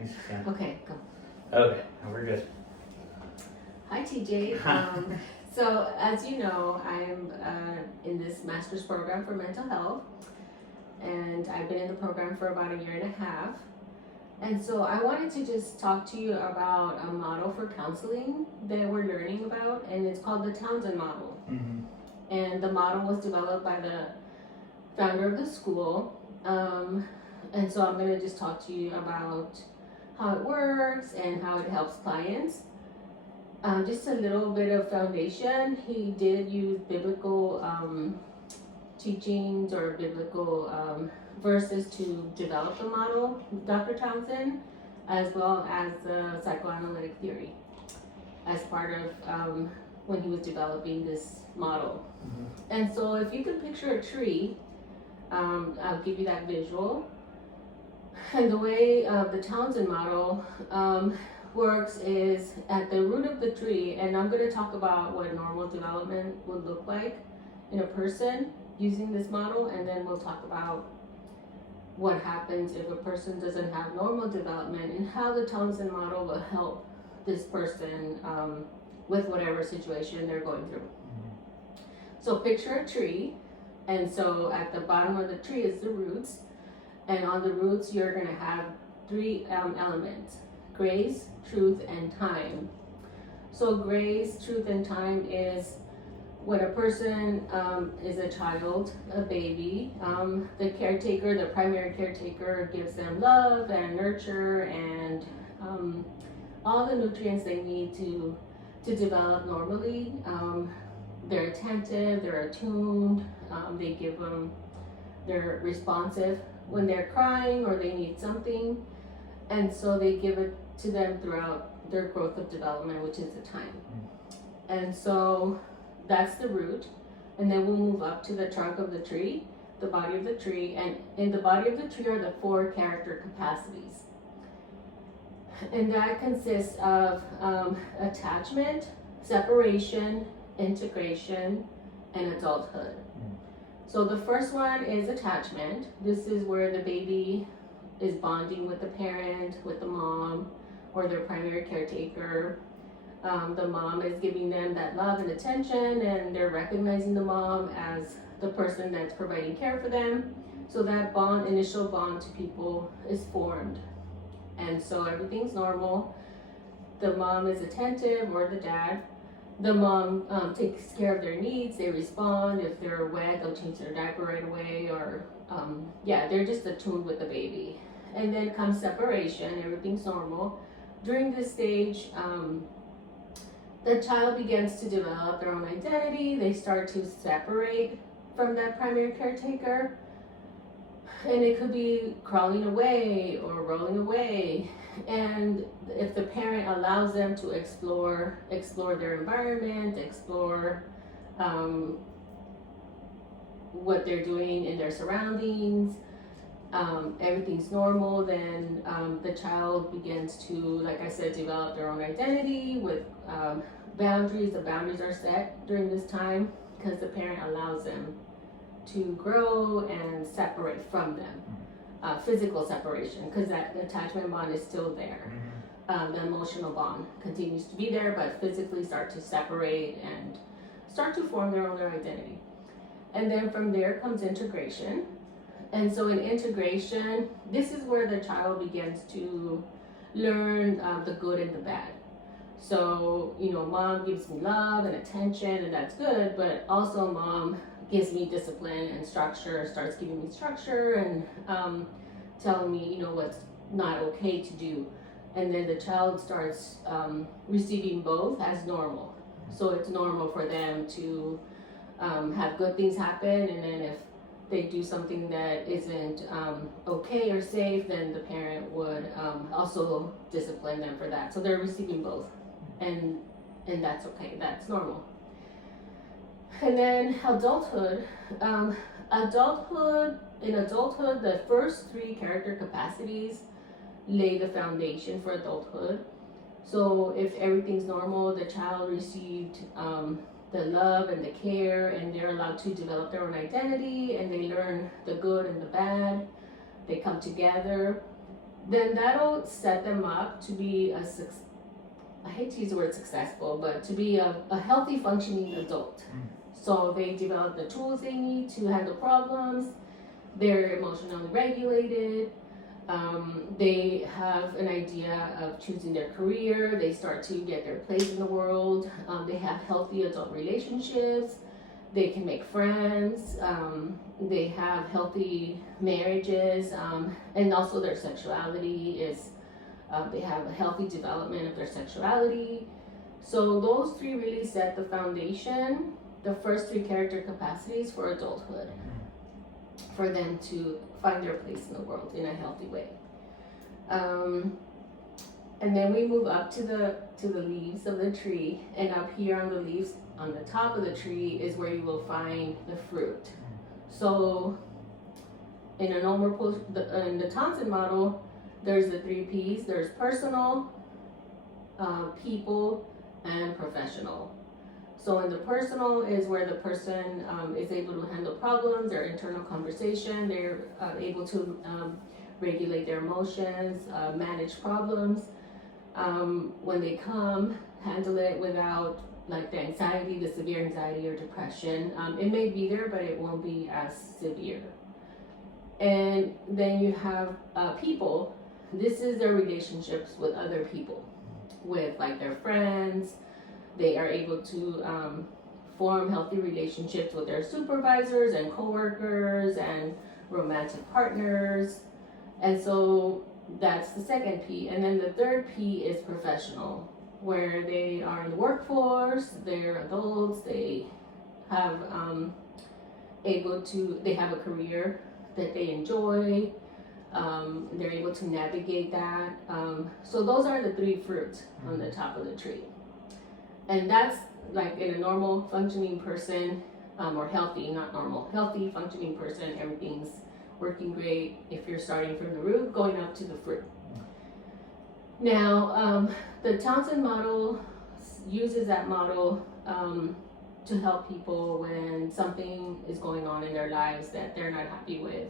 Yeah. Okay, go. Okay, we're good. Hi, TJ. So, as you know, I'm in this master's program for mental health, and I've been in the program for about 1.5 years. And so, I wanted to just talk to you about a model for counseling that we're learning about, and it's called the Townsend model. Mm-hmm. And the model was developed by the founder of the school. And so, I'm going to just talk to you about how it works and how it helps clients. Just a little bit of foundation. He did use biblical teachings or biblical verses to develop the model, Dr. Townsend, as well as the psychoanalytic theory as part of when he was developing this model. Mm-hmm. And so if you can picture a tree, I'll give you that visual. And the way the Townsend model works is at the root of the tree, and I'm going to talk about what normal development would look like in a person using this model, and then we'll talk about what happens if a person doesn't have normal development and how the Townsend model will help this person with whatever situation they're going through. Mm-hmm. So picture a tree, and so at the bottom of the tree is the roots, and on the roots you're going to have three elements: grace, truth, and time. So grace, truth, and time is when a person is a child, a baby, the caretaker, the primary caretaker, gives them love and nurture and all the nutrients they need to develop normally. They're attentive, they're attuned, they give them, they're responsive when they're crying or they need something. And so they give it to them throughout their growth of development, which is the time. And so that's the root. And then we'll move up to the trunk of the tree, the body of the tree. And in the body of the tree are the 4 character capacities. And that consists of attachment, separation, integration, and adulthood. So the first one is attachment. This is where the baby is bonding with the parent, with the mom, or their primary caretaker. The mom is giving them that love and attention, and they're recognizing the mom as the person that's providing care for them. So that bond, initial bond to people, is formed. And so everything's normal. The mom is attentive, or the dad. The mom takes care of their needs. They respond. If they're wet, they'll change their diaper right away, or they're just attuned with the baby. And then comes separation. Everything's normal. During this stage, the child begins to develop their own identity. They start to separate from that primary caretaker. And it could be crawling away or rolling away. And if the parent allows them to explore their environment, explore what they're doing in their surroundings, everything's normal, then the child begins to, like I said, develop their own identity with boundaries. The boundaries are set during this time because the parent allows them to grow and separate from them. Physical separation, because that attachment bond is still there. The emotional bond continues to be there, but physically start to separate and start to form their own identity. And then from there comes integration. And so in integration, this is where the child begins to learn the good and the bad. So, mom gives me love and attention, and that's good, but also mom gives me discipline and structure, starts giving me structure and telling me, what's not okay to do. And then the child starts receiving both as normal. So it's normal for them to have good things happen, and then if they do something that isn't okay or safe, then the parent would also discipline them for that. So they're receiving both, and that's okay, that's normal. And then adulthood. In adulthood, the first 3 character capacities lay the foundation for adulthood. So if everything's normal, the child received the love and the care, and they're allowed to develop their own identity, and they learn the good and the bad. They come together. then that'll set them up to be I hate to use the word successful, but to be a healthy functioning adult. So they develop the tools they need to handle problems, they're emotionally regulated, they have an idea of choosing their career, they start to get their place in the world, they have healthy adult relationships, they can make friends, they have healthy marriages, and also their sexuality is, they have a healthy development of their sexuality. So those three really set the foundation, the first three character capacities for adulthood, for them to find their place in the world in a healthy way. And then we move up to the leaves of the tree, and up here on the leaves on the top of the tree is where you will find the fruit. So in a normal in the Thompson model, there's the 3 P's. There's personal, people, and professional. So in the personal is where the person is able to handle problems, their internal conversation, they're able to regulate their emotions, manage problems. When they come, handle it without like the anxiety, the severe anxiety or depression. It may be there, but it won't be as severe. And then you have people. This is their relationships with other people, with like their friends. They are able to form healthy relationships with their supervisors and coworkers and romantic partners. And so that's the second P. And then the third P is professional, where they are in the workforce, they're adults, they have they have a career that they enjoy, they're able to navigate that. So those are the 3 fruits on the top of the tree. And that's like in a normal functioning person, or healthy, not normal, healthy functioning person, everything's working great if you're starting from the root going up to the fruit. Now, the Townsend model uses that model to help people when something is going on in their lives that they're not happy with.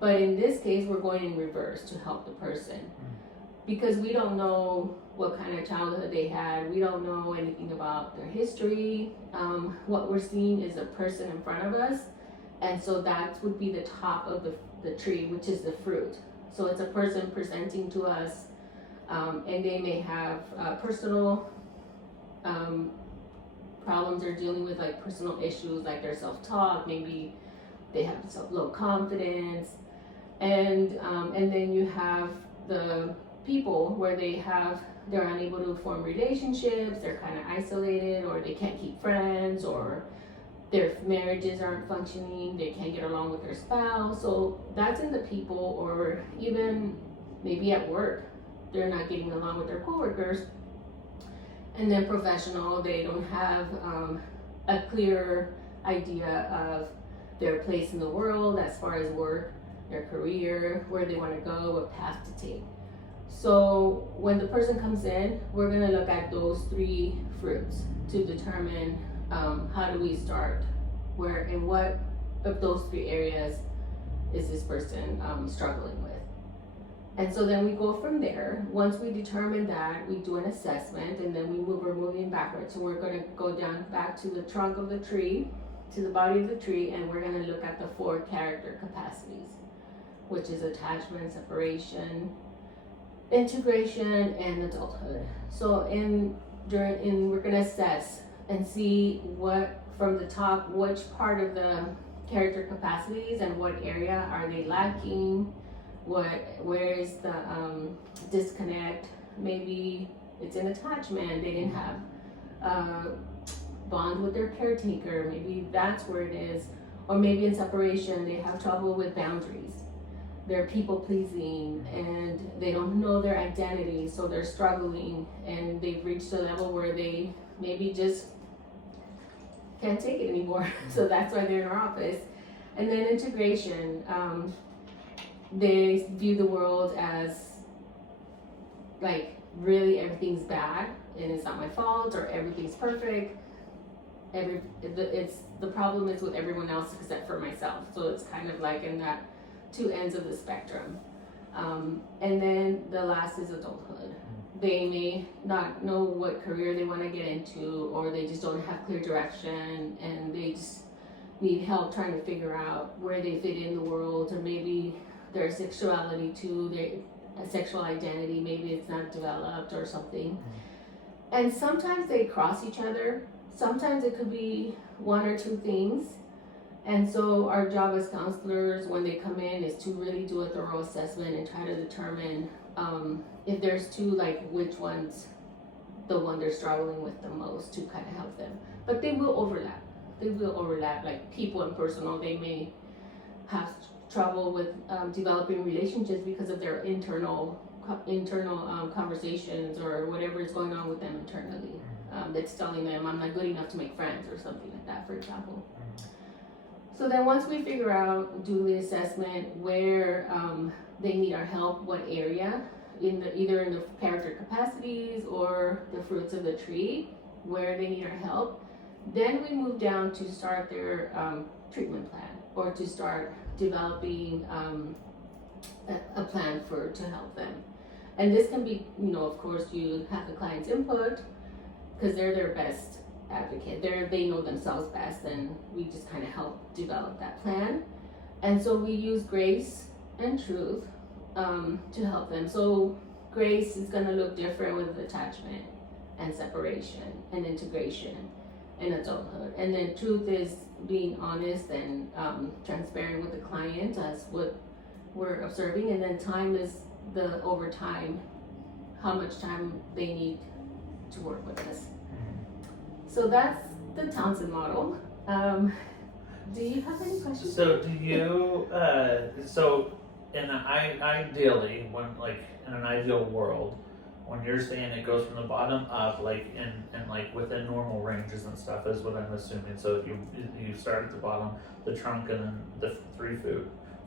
But in this case, we're going in reverse to help the person, because we don't know what kind of childhood they had. We don't know anything about their history. What we're seeing is a person in front of us. And so that would be the top of the tree, which is the fruit. So it's a person presenting to us, and they may have personal problems they're dealing with, like personal issues, like their self-talk, maybe they have low confidence. And then you have the people where they're unable to form relationships, they're kind of isolated, or they can't keep friends, or their marriages aren't functioning, they can't get along with their spouse. So that's in the people, or even maybe at work, they're not getting along with their coworkers. And then professional, they don't have a clear idea of their place in the world as far as work, their career, where they want to go, what path to take. So when the person comes in, we're going to look at those 3 fruits to determine how do we start, where and what of those 3 areas is this person struggling with. And so then we go from there. Once we determine that, we do an assessment, and then we're moving backwards. So we're going to go down back to the trunk of the tree, to the body of the tree, and we're going to look at the 4 character capacities, which is attachment, separation, integration, and adulthood. So we're going to assess and see what from the top, which part of the character capacities and what area are they lacking, where is the disconnect. Maybe it's an attachment, they didn't have a bond with their caretaker, maybe that's where it is. Or maybe in separation, they have trouble with boundaries, they're people pleasing and they don't know their identity, so they're struggling and they've reached a level where they maybe just can't take it anymore. So that's why they're in our office. And then integration, they view the world as like really everything's bad and it's not my fault, or everything's perfect. The problem is with everyone else except for myself. So it's kind of like in that 2 ends of the spectrum. And then the last is adulthood. They may not know what career they want to get into, or they just don't have clear direction, and they just need help trying to figure out where they fit in the world, or maybe their sexuality too, their sexual identity, maybe it's not developed or something. And sometimes they cross each other. Sometimes it could be one or two things. And so our job as counselors when they come in is to really do a thorough assessment and try to determine if there's two, like which one's the one they're struggling with the most, to kind of help them. But they will overlap. Like people and personal, they may have trouble with developing relationships because of their internal conversations or whatever is going on with them internally. That's telling them I'm not good enough to make friends or something like that, for example. So then once we figure out, do the assessment where they need our help, what area, either in the character capacities or the fruits of the tree, where they need our help, then we move down to start their treatment plan, or to start developing a plan to help them. And this can be, of course, you have the client's input, because they're their best advocate. They know themselves best, and we just kind of help develop that plan. And so we use grace and truth to help them. So grace is going to look different with attachment and separation and integration and adulthood. And then truth is being honest and transparent with the client as what we're observing. And then time is the over time, how much time they need to work with us. So that's the Townsend model. Do you have any questions? So do you, ideally, when like in an ideal world, when you're saying it goes from the bottom up, like and like within normal ranges and stuff, is what I'm assuming. So if you start at the bottom, the trunk, and then the three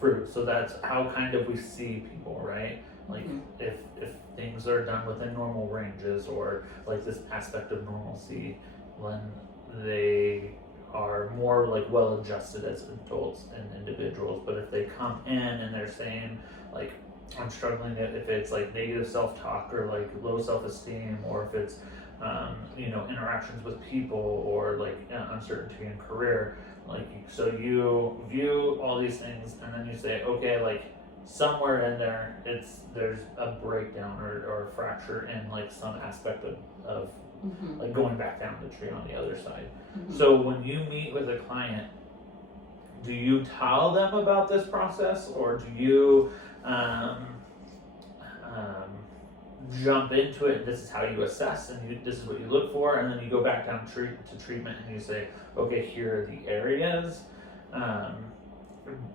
fruit. So that's how kind of we see people, right? Like if things are done within normal ranges, or like this aspect of normalcy, when they are more like well adjusted as adults and individuals. But if they come in and they're saying like, I'm struggling, if it's like negative self-talk or like low self-esteem, or if it's interactions with people, or like uncertainty in career, like, so you view all these things and then you say, okay, like somewhere in there there's a breakdown or a fracture in like some aspect of like going back down the tree on the other side. So when you meet with a client, do you tell them about this process, or do you jump into it? This is how you assess, and this is what you look for, and then you go back down to treatment and you say, okay, here are the areas.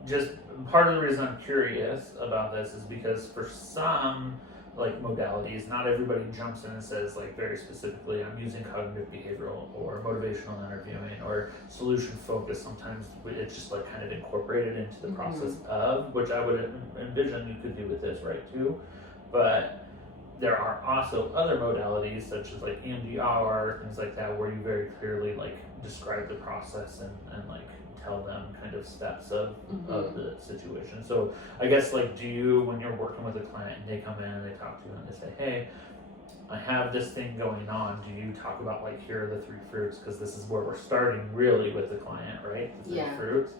Just part of the reason I'm curious about this is because for some like modalities, not everybody jumps in and says like very specifically, I'm using cognitive behavioral or motivational interviewing or solution focus. Sometimes it's just like kind of incorporated into the process of, which I would envision you could do with this, right, too. But there are also other modalities such as like EMDR, things like that, where you very clearly like describe the process and like tell them kind of steps of the situation. So I guess like, do you, when you're working with a client and they come in and they talk to you and they say, hey, I have this thing going on, do you talk about like, here are the three fruits, because this is where we're starting really with the client, right? The three fruits,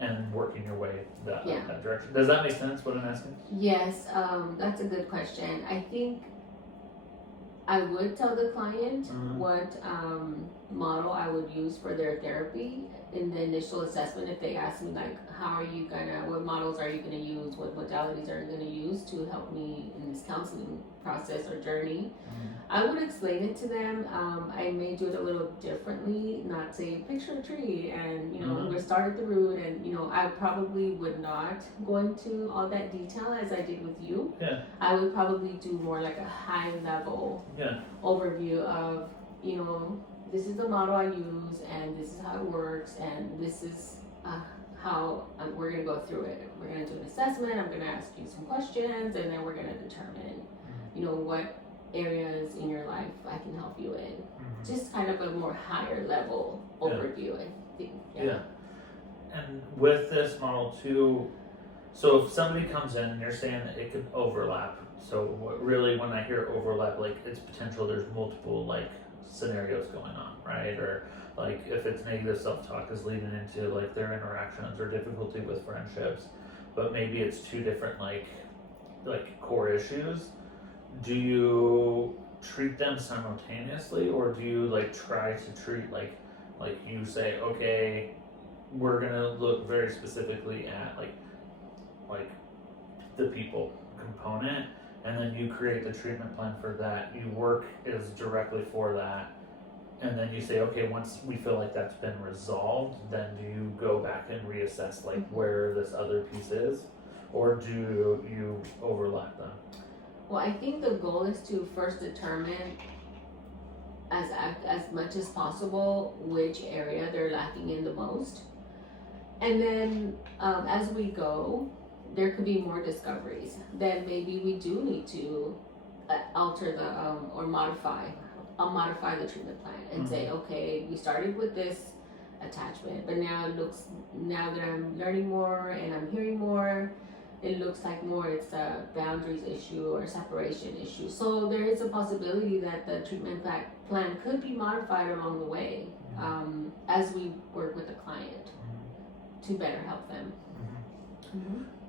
and working your way that direction. Does that make sense, what I'm asking? Yes, that's a good question. I think I would tell the client what model I would use for their therapy in the initial assessment. If they ask me like, what models are you gonna use, what modalities are you gonna use to help me in this counseling process or journey, I would explain it to them. I may do it a little differently, not say picture a tree and we start at the root, and I probably would not go into all that detail as I did with you. I would probably do more like a high level overview of this is the model I use, and this is how it works, and this is how we're going to go through it. We're going to do an assessment, I'm going to ask you some questions, and then we're going to determine what areas in your life I can help you in. Just kind of a more higher level overview, I think. And with this model too, So if somebody comes in and you're saying that it could overlap, so really when I hear overlap, like it's potential there's multiple like scenarios going on, right? Or like if it's negative self-talk is leading into like their interactions or difficulty with friendships, but maybe it's two different like core issues. Do you treat them simultaneously, or do you like try to treat like you say, okay, we're gonna look very specifically at like the people component, and then you create the treatment plan for that. You work is directly for that, and then you say, okay, once we feel like that's been resolved, then do you go back and reassess like where this other piece is, or do you overlap them? Well, I think the goal is to first determine as much as possible which area they're lacking in the most, and then as we go, there could be more discoveries. Then maybe we do need to alter the or modify the treatment plan and say, okay, we started with this attachment, but now that I'm learning more and I'm hearing more, it looks like more it's a boundaries issue or separation issue. So there is a possibility that the treatment plan could be modified along the way as we work with the client to better help them.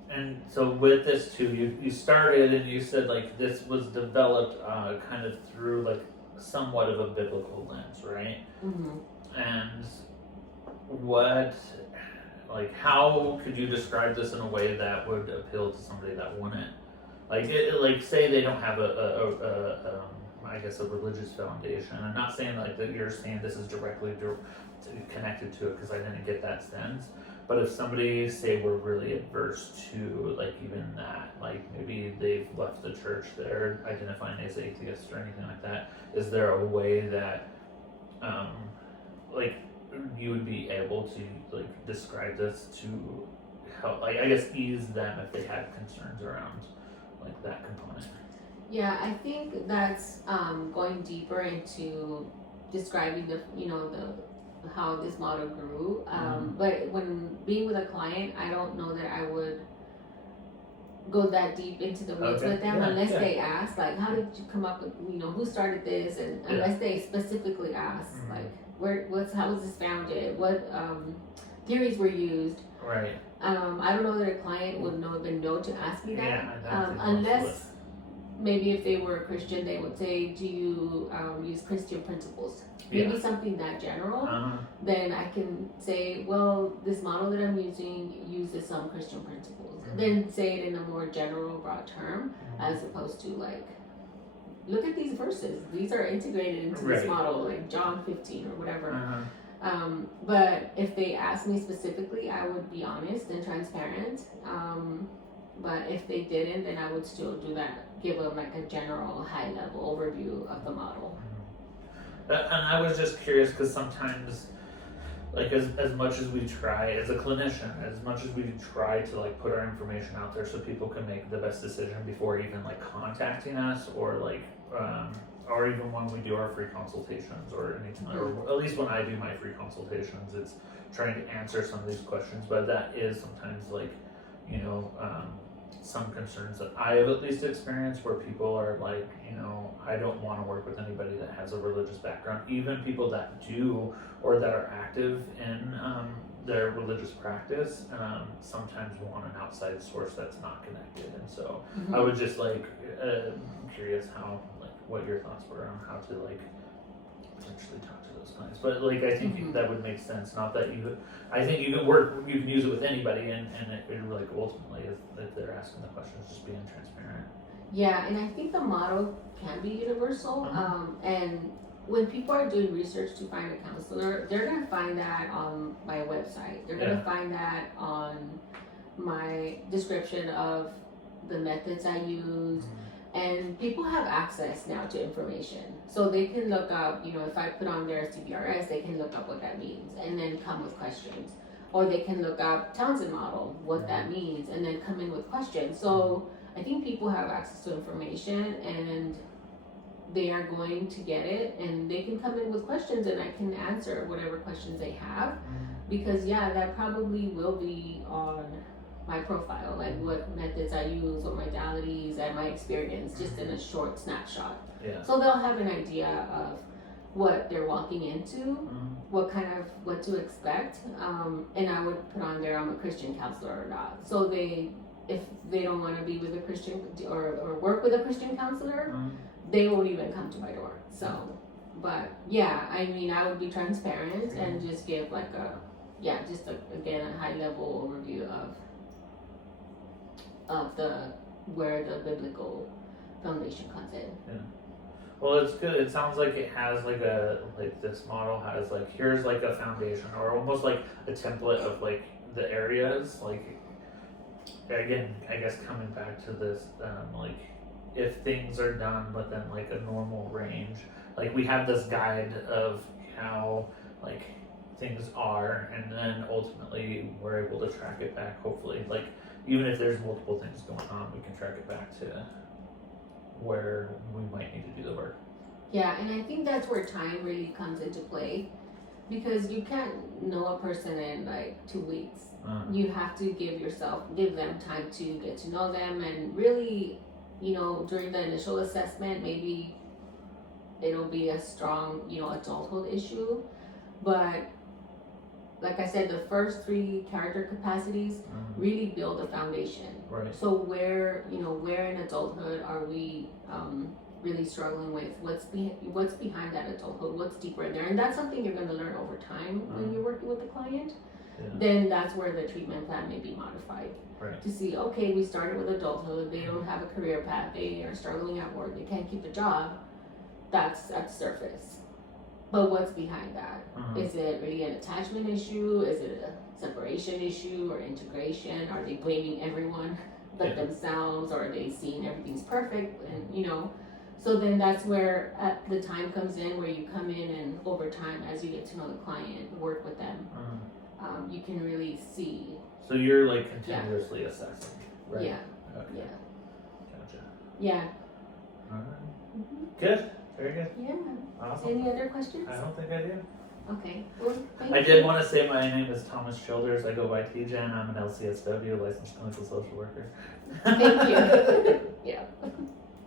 And so with this too, you started and you said like this was developed kind of through like somewhat of a biblical lens, right? And what, like, how could you describe this in a way that would appeal to somebody that wouldn't, like say they don't have I guess a religious foundation? I'm not saying like that you're saying this is directly connected to it, because I didn't get that sense. But if somebody, say, were really adverse to like even that, like maybe they've left the church, they're identifying as atheists or anything like that, is there a way that like you would be able to like describe this to help, like I guess ease them if they had concerns around like that component? Yeah, I think that's going deeper into describing the how this model grew. But when being with a client, I don't know that I would go that deep into the weeds with them unless they ask, like, how did you come up with, who started this, and unless they specifically ask, like, how was this founded, what theories were used. Right. I don't know that a client would know to ask me that. Yeah, unless maybe if they were a Christian, they would say, do you use Christian principles? Maybe something that general. Then I can say, well, this model that I'm using uses some Christian principles. Then say it in a more general, broad term, as opposed to like, look at these verses. These are integrated into this model, like John 15 or whatever. But if they ask me specifically, I would be honest and transparent. But if they didn't, then I would still do that, give them like a general high level overview of the model. And I was just curious because sometimes, like as much as we try as a clinician, as much as we try to like put our information out there so people can make the best decision before even like contacting us, or like or even when we do our free consultations or anything, or at least when I do my free consultations, it's trying to answer some of these questions. But that is sometimes like, some concerns that I have at least experienced where people are like, I don't want to work with anybody that has a religious background. Even people that do or that are active in their religious practice sometimes want an outside source that's not connected. And so I was just like curious how, like, what your thoughts were on how to like potentially talk to those clients. But like I think that would make sense. Not that I think you can use it with anybody, and it like ultimately if they're asking the questions, just being transparent. Yeah, and I think the model can be universal. And when people are doing research to find a counselor, they're gonna find that on my website. They're gonna find that on my description of the methods I use. And people have access now to information. So they can look up, if I put on their CBRS, they can look up what that means and then come with questions. Or they can look up Townsend model, what that means, and then come in with questions. So I think people have access to information and they are going to get it, and they can come in with questions and I can answer whatever questions they have. Because that probably will be on my profile, like what methods I use, what modalities, and my experience, just in a short snapshot. Yeah. So they'll have an idea of what they're walking into, what to expect, and I would put on there I'm a Christian counselor or not. So if they don't want to be with a Christian or work with a Christian counselor, they won't even come to my door. So, but yeah, I mean, I would be transparent and just give like again a high level overview of where the biblical foundation comes in. Yeah. Well, it's good. It sounds like it has this model has here's a foundation or almost like a template of the areas. Again, I guess coming back to this, if things are done within a normal range, we have this guide of how things are, and then ultimately we're able to track it back. Hopefully, even if there's multiple things going on, we can track it back to where we might need to do the work. Yeah, and I think that's where time really comes into play, because you can't know a person in 2 weeks. You have to give them time to get to know them, and really, during the initial assessment, maybe it'll be a strong, adulthood issue, but like I said, the first 3 character capacities really build a foundation. Right. So where in adulthood are we really struggling with? What's behind that adulthood? What's deeper in there? And that's something you're going to learn over time when you're working with the client. Yeah. Then that's where the treatment plan may be modified. Right. To see, okay, we started with adulthood. They don't have a career path. They are struggling at work. They can't keep a job. That's at the surface. But what's behind that? Is it really an attachment issue? Is it a separation issue or integration? Are they blaming everyone but themselves? Or are they seeing everything's perfect? And so then that's where the time comes in, where you come in and over time, as you get to know the client, work with them, you can really see. So you're continuously assessing, right? Yeah. Okay. Yeah. Gotcha. Yeah. All right. Good. Very good. Yeah. Awesome. Any other questions? I don't think I do. Okay. Well, thank I you. did want to say my name is Thomas Childers. I go by TJ, and I'm an LCSW, licensed clinical social worker. Thank you. Yeah.